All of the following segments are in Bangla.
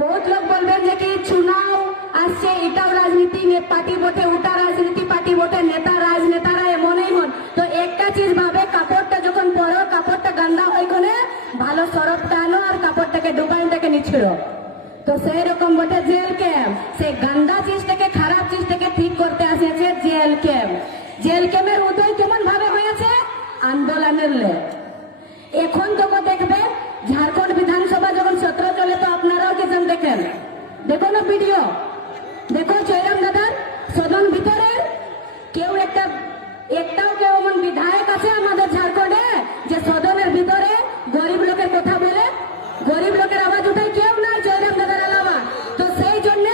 বহুত লোক বলবেন যে কি চুনাও আসছে, এটাও রাজনীতি পার্টি বটে, ওটা রাজনীতি পার্টি বটে, নেতা রাজনেতারা এমনই হন। তো একটা চিজ ভাবে, কাপড়টা যখন পরো, কাপড়টা গান্দা ওইখানে ভালো সরফটা আনো আর কাপড়টাকে ডুবাইটাকে নিচ্ছিড়ো। তো সেই রকম বটে জেল ক্যাম্প, সেই গান্দা চিজটাকে, খারাপ চিজটাকে ঠিক করতে আসেছে জেল ক্যাম্প। জেল ক্যাম্পের উদয় কেমন ভাবে হয়েছে? আন্দোলনের লে। এখন তোকে দেখবে ঝাড়খণ্ড বিধানসভা যখন সত্র চলে, তো আপনারাও কেমন দেখেন, দেখো না ভিডিও, দেখো জয়রাম দাদার সদন ভিতরে কেউ একটাও কেউ এমন বিধায়ক আছে আমাদের ঝাড়খণ্ডে যে সদনের ভিতরে গরিব লোকের কথা বলে, গরিব লোকের আওয়াজ উঠায়? কেউ নাই জয়রাম দাদার আলাদা। তো সেই জন্য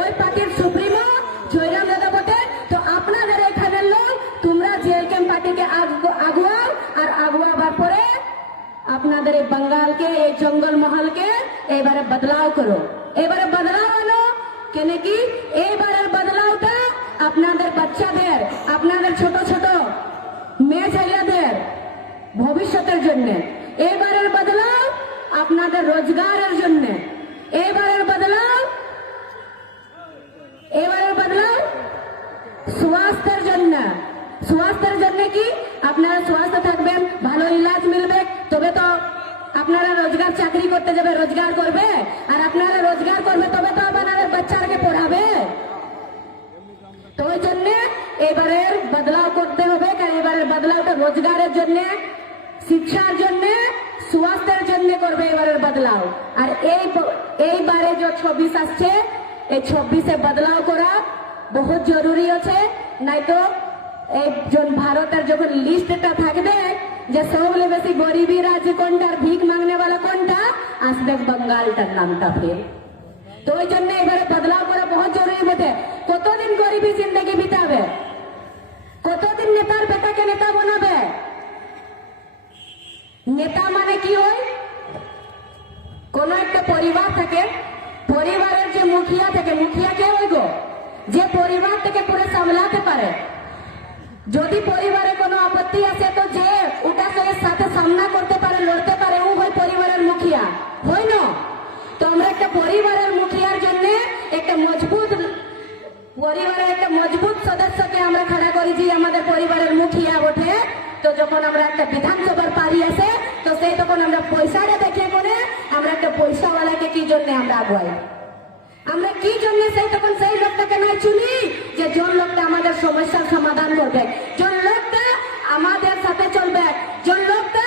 ওই পার্টির সুপ্রিমো জয়রাম দাদা বটে। তো আপনাদের এখানের লোক, তোমরা জেল ক্যাম্প পার্টিকে আগুয়াও, আর আগুয়াবার পরে আপনাদের এই বাঙ্গালকে, এই জঙ্গল মহলকে এবারে বদলাও করো, এবারে বদলাও আনো। কেন কি এইবারের বদলাওটা আপনাদের বাচ্চাদের, আপনাদের ছোট ছোট মেয়ে ছেলেদের ভবিষ্যতের জন্য, এবারের বদলাও আপনাদের রোজগারের জন্য, এবারের বদলাও স্বাস্থ্যের জন্য। স্বাস্থ্যের জন্য কি আপনারা স্বাস্থ্য থাকবেন, ভালো ইলাজ মিলবে, তবে তো আপনারা রোজগার চাকরি করতে যাবে, রোজগার করবে, আর আপনারা রোজগার করবে তবে তো আপনাদের বাচ্চাকে পড়াবে। তো ওই জন্য এবারের বদলাও করতে হবে, কারণ এবারের বদলাওটা রোজগারের জন্য, শিক্ষার জন্য, স্বাস্থ্যের জন্য করবে এবারের বদলাও। আর এইবারে যে 26 আসছে, এই 26-এ বদলাও করা বহুত জরুরি আছে। নাই তো এই ভারতের যখন লিস্টটা থাকবে যে সবলে বেশি গরিবী রাজ্য কোনটা, ভিক মাংনে वाला কোনটা, আসবে বঙ্গালটার নামটা ফের। তো ওই জন্য এবারে বদলাও করা বহুত জরুরি বটে। কতদিন গরিবী জিন্দগি বিতাবে, কতদিন নেতার বেটাকে নেতা বানাবে? নেতা মানে কি হয়? কোন একটা পরিবার থাকে, পরিবারের যে মুখিয়া থাকে, মুখিয়া কে হই গো? যে পরিবারটাকে পুরো সামলাতে পারে। যদি পরিবারে কোনো আপত্তি আছে তো যে ওটাকে সাথে সামনা করতে পারে, লড়তে পারে, ও হয় পরিবারের মুখিয়া, হয় না? তো আমরা একটা পরিবারের মুখিয়ার জন্য একটা মজবুত পরিবারের একটা মজবুত সদস্যকে আমরা খাড়া করেছি আমাদের পরিবারের মুখিয়া ওঠে। তো যখন আমরা একটা বিধানসভার পারি আসে, তো সেই তখন আমরা পয়সাটা দেখে করে আমরা একটা পয়সাওয়ালাকে কি জন্য আমরা আগুয়াই, আমরা কি জন্য সেই তখন সেই লোকটাকে নয় চুনি যে জন লোকটা আমাদের সমস্যার সমাধান করবে, জন লোকটা আমাদের সাথে চলবে, জন লোকটা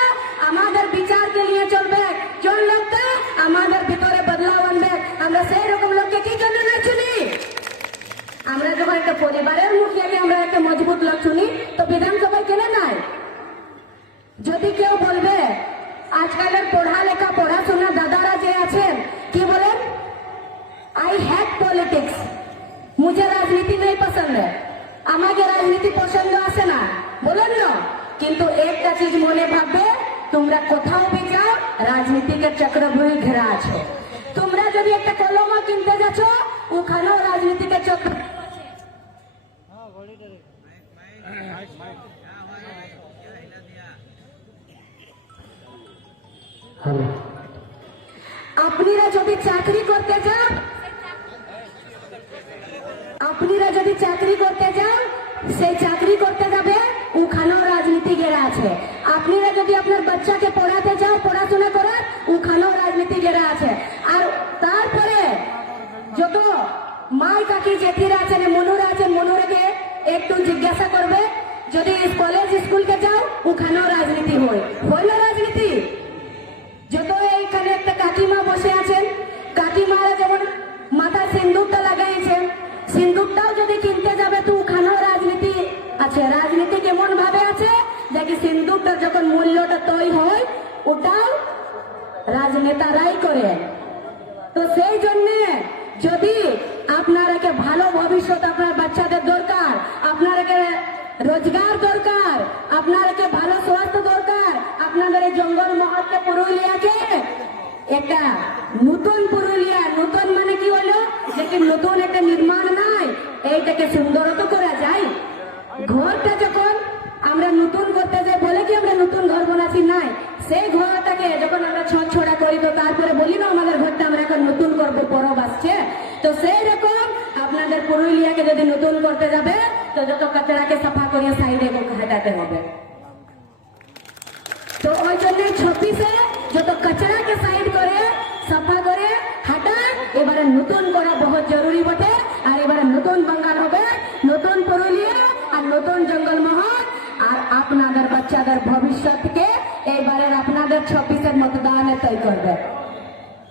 আমাদের বিচারকে নিয়ে চলবে, জন লোকটা আমাদের ভিতরে বদলাও আনবে। আমরা সেই রকম লোককে কি জন্য নয় চুনি? আমরা যখন একটা পরিবারের মুখিয়াকে আমরা একটা মজবুত লোক চুনি, তো বিধানসভায় কেন নাই? যদি কেউ বলবে আজকালের পড়ালেখা পড়াশোনা দাদারা যে আছেন, কি বলেন, आई हैट पॉलिटिक्स, मुझे राजनीति नहीं पसंद है, আমাকে রাজনীতি পছন্দ আসে না বলেন না। কিন্তু একটা চিজ মনে ভাববে, তোমরা কোথাও भी যাও রাজনীতিকে চক্রবুড়ি ঘেরা আছে। তোমরা যদি একটা কলম কিনতে যাচ্ছ, ওখানেও রাজনীতিকে চক্র। আপনারা যদি চাকরি করতে যান, আপনারা যদি চাকরি করতে যান, সেই চাকরি করতে যাবে, ওখানেও রাজনীতি ঘেরা আছে। আপনারা যদি আপনার বাচ্চাকে পড়াতে যাও, পড়াশোনা করার, ওখানেও রাজনীতি ঘেরা আছে। আর তারপরে যত মাই কাকি জেঠিরা আছেন, মনুরা আছেন, মনুরাকে একটু জিজ্ঞাসা করবে, যদি কলেজ স্কুলকে যাও, ওখানেও রাজনীতি হয়, হইল রাজনীতি। যত এইখানে একটা কাকিমা বসে আছেন, কাকিমারা যেমন মাথা সিন্দুরটা লাগাইছেন, সিন্দুরটাও যদি কিনতে যাবে তো ওখানেও রাজনীতি আছে। রাজনীতি কেমন ভাবে আছে, যে সিন্দুরটার যখন মূল্যটা তৈরি হয়, ওটাও রাজনেতারাই করে। তো সেই জন্য যদি আপনারাকে ভালো ভবিষ্যৎ, আপনার বাচ্চাদের দরকার, আপনারাকে রোজগার দরকার, আপনারাকে ভালো স্বাস্থ্য দরকার, আপনাদের এই জঙ্গল মহলকে, পুরুলিয়াকে একটা নতুন পুরুলিয়া, নতুন মানে কি হলো, যে কি নতুন একটা নির্মাণ নাই, এইটাকে সুন্দর তো করা যায়। ঘরটা যখন আমরা নতুন করতে যাই, বলে কি আমরা নতুন ঘর বানাচ্ছি, নাই, সেই ঘরটাকে যখন আমরা ছড়া করি, তো তারপরে বলি না আমাদের ঘরটা আমরা এখন নতুন করবো, থেকে যদি নতুন করতে যাবে তো যত কাচড়াকে সাফা করিয়ে সাইডে হাঁটাতে হবে। তো ওই জন্য 26-এ যত কাচড়াকে সাইড করে সাফা করে হাঁটা এবারে নতুন করা বহুত জরুরি বটে। আর এবারে নতুন বাঙ্গাল হবে, নতুন পুরুলিয়া আর নতুন জঙ্গলমহল। আর আপনাদের বাচ্চাদের ভবিষ্যৎকে এইবারের আপনাদের 26-এর মতদানে তৈরি করবে।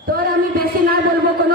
তোর আমি বেশি না বলবো কোনো